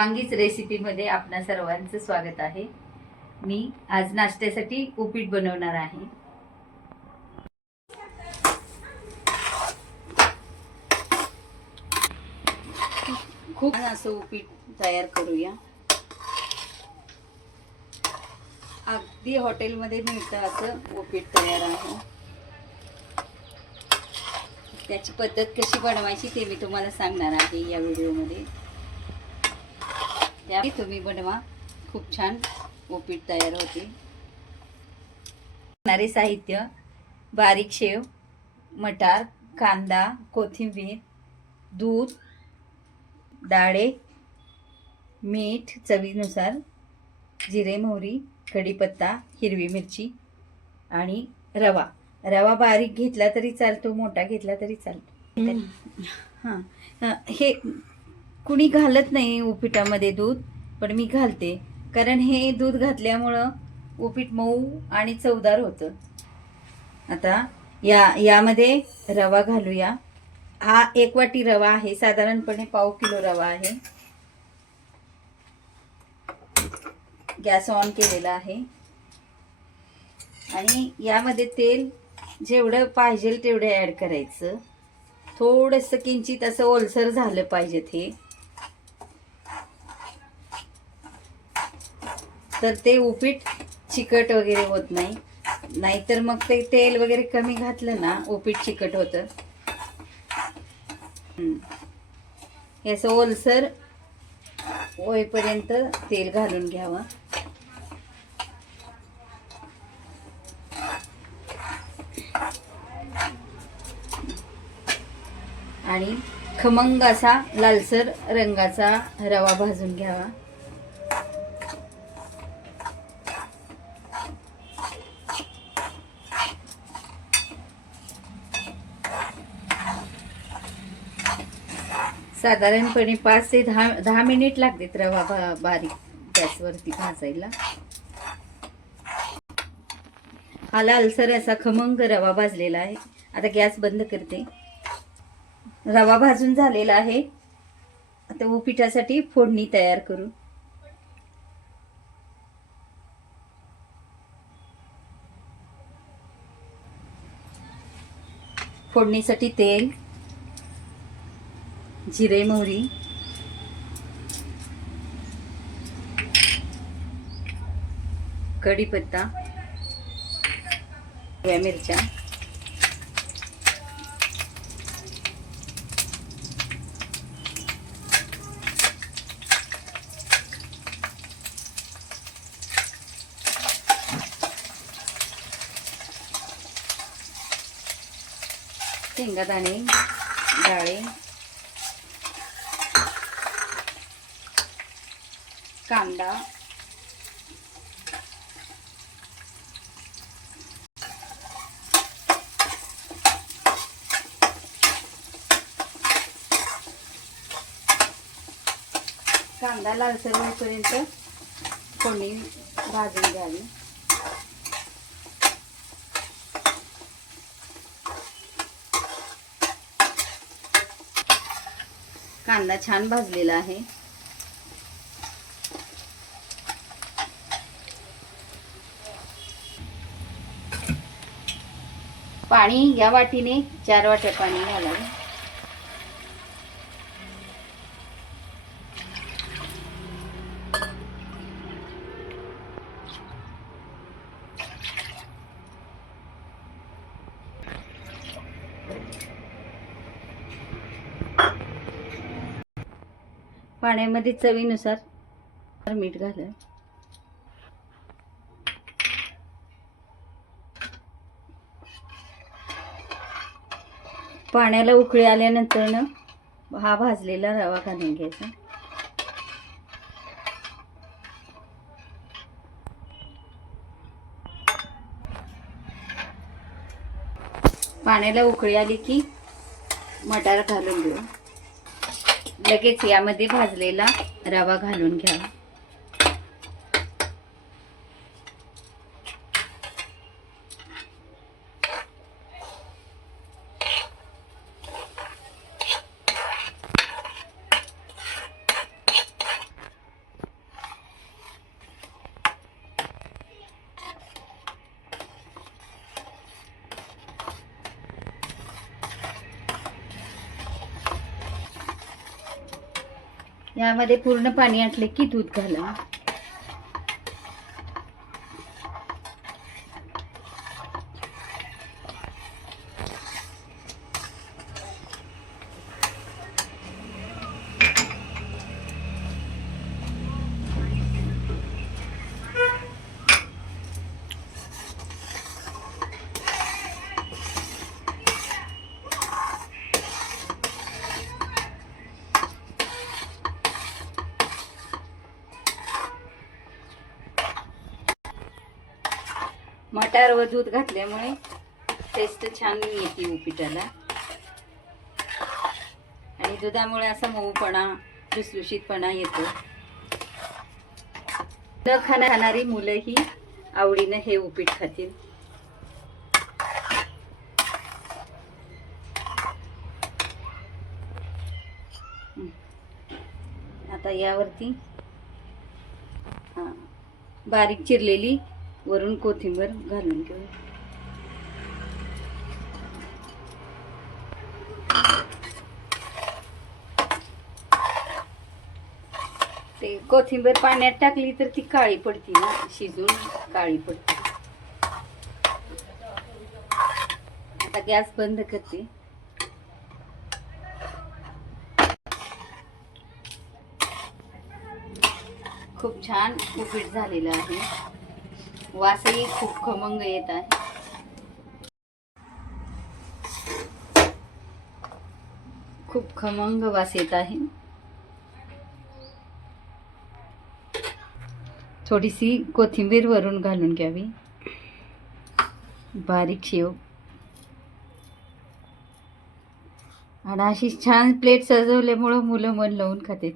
वांगीच रेसिपीमध्ये आपणा सर्वांचं स्वागत आहे। मी आज नाश्त्यासाठी उपीट बनवणार आहे। खूप असं उपीट तयार करूया। अगदी हॉटेलमध्ये मिळतं असं उपीट तयार आहे। त्याची पद्धत कशी बनवायची ते मी तुम्हाला सांगणार आहे या व्हिडिओमध्ये। त्यामुळे तुम्ही बनवा, खूप छान उपीट तयार होते। लागणारे साहित्य: बारीक शेव, मटार, कांदा, कोथिंबीर, दूध, डाळे, मीठ चवीनुसार, जिरे मोहरी, कढीपत्ता, हिरवी मिरची आणि रवा। रवा बारीक घेतला तरी चालतो, मोठा घेतला तरी चालतो। हां, हे कुणी घालत नाही उपीटामध्ये दूध, पण मी घालते कारण हे दूध घातल्यामुळं उपीट मऊ आणि चवदार होतं। आता यामध्ये रवा घालूया। हा 1 वाटी रवा आहे, साधारणपणे पाव किलो रवा आहे। गॅस ऑन केलेला आहे आणि यामध्ये तेल जेवढं पाहिजे तेवढं ॲड करायचं। थोडंसं किंचित असं ओलसर झालं पाहिजे हे, तर ते उपीट चिकट वगैरे होत नाही। नाहीतर मग ते तेल वगैरे कमी घातलं ना उपीट चिकट होतं। हे असं ओलसर होईपर्यंत तेल घालून घ्यावं। आणि खमंग असा लालसर रंगाचा रवा भाजून घ्यावा। साधारणपणे 5 ते 10 मिनिट लागतात रवा बारीक गॅसवरती भाजायला। हा लालसर असा खमंग रवा भाजलेला आहे। आता गॅस बंद करते। रवा भाजून झालेला आहे। आता उपीटासाठी फोडणी तयार करू। फोडणीसाठी तेल, जिरे मोहरी, कढीपत्ता, हिरव्या मिरच्या, शेंगदाणे, डाळे, कांदा, कांदा लालसर होईपर्यंत फोडणी भाजून घ्यावी। कांदा छान भाजलेला आहे। पाणी या वाटीने 4 वाट्या पाणी घालावे। पाण्यामध्ये चवीनुसार मीठ घाला। पाण्याला उकळी आल्यानंतर हा भाजलेला रवा घालून घ्यायचा। पाण्याला उकळी आली की मटार घालून घेऊ। लगेच यामध्ये भाजलेला रवा घालून घ्या। यामध्ये पूर्ण पाणी आटले की दूध घाला. मटार व दूध घातल्यामुळे टेस्ट छान येते उपीटाला आणि दुधामुळे असा मऊपणा लुसलुशीतपणा येतो. न खाणारी मुलंही आवडीनं हे उपीट खातील. आता यावरती बारीक चिरलेली वरून कोथिंबीर घालून घेऊ. ते कोथिंबीर पाण्यात टाकली तर ती काळी पडती ना, शिजून काळी पडते. आता गॅस बंद करते. खूप छान उपीट झालेलं आहे. वासही खूप खमंग येत आहे. खूप खमंग वास येत आहे. थोडीशी कोथिंबीर वरून घालून घ्यावी. बारीक शेव आणि अशी छान प्लेट सजवल्यामुळं मुलं मन लावून खातात.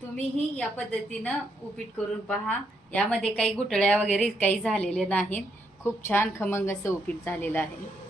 तुम्हीही या पद्धतीनं उपीट करून पहा. यामध्ये काही गुठळ्या वगैरे काही झालेले नाहीत. खूप छान खमंग असं उपीट झालेलं आहे.